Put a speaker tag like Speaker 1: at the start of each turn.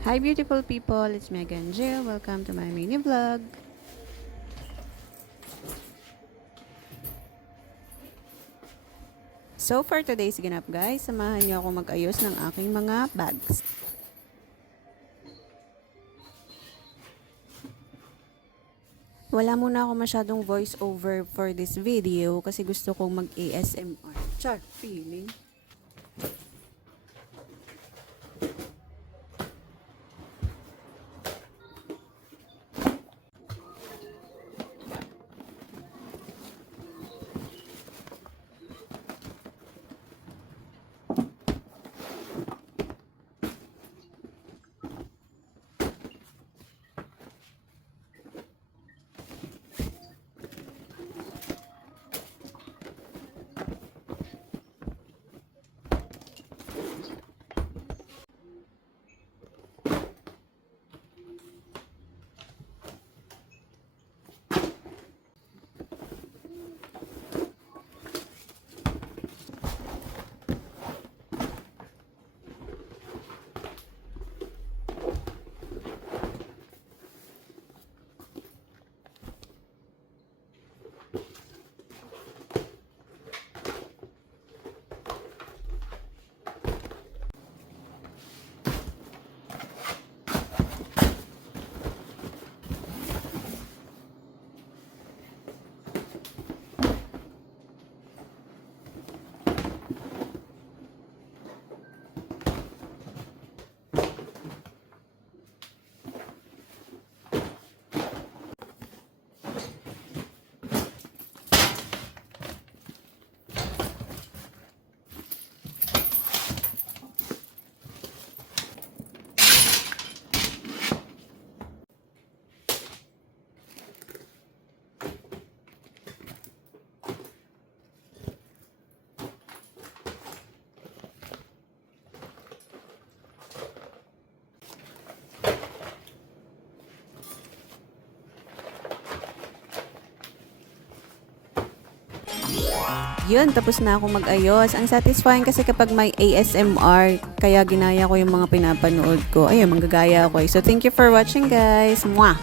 Speaker 1: Hi beautiful people, it's Megan Jill. Welcome to my mini vlog. So for today's ganap guys, samahan niyo ako mag-ayos ng aking mga bags. Wala muna ako masyadong voice over for this video kasi gusto kong mag ASMR. Char, feeling. Yun, tapos na ako mag-ayos. Ang satisfying kasi kapag may ASMR, kaya ginaya ko yung mga pinapanood ko. Ayun, manggagaya ako. eh. So, thank you for watching, guys. Mwah!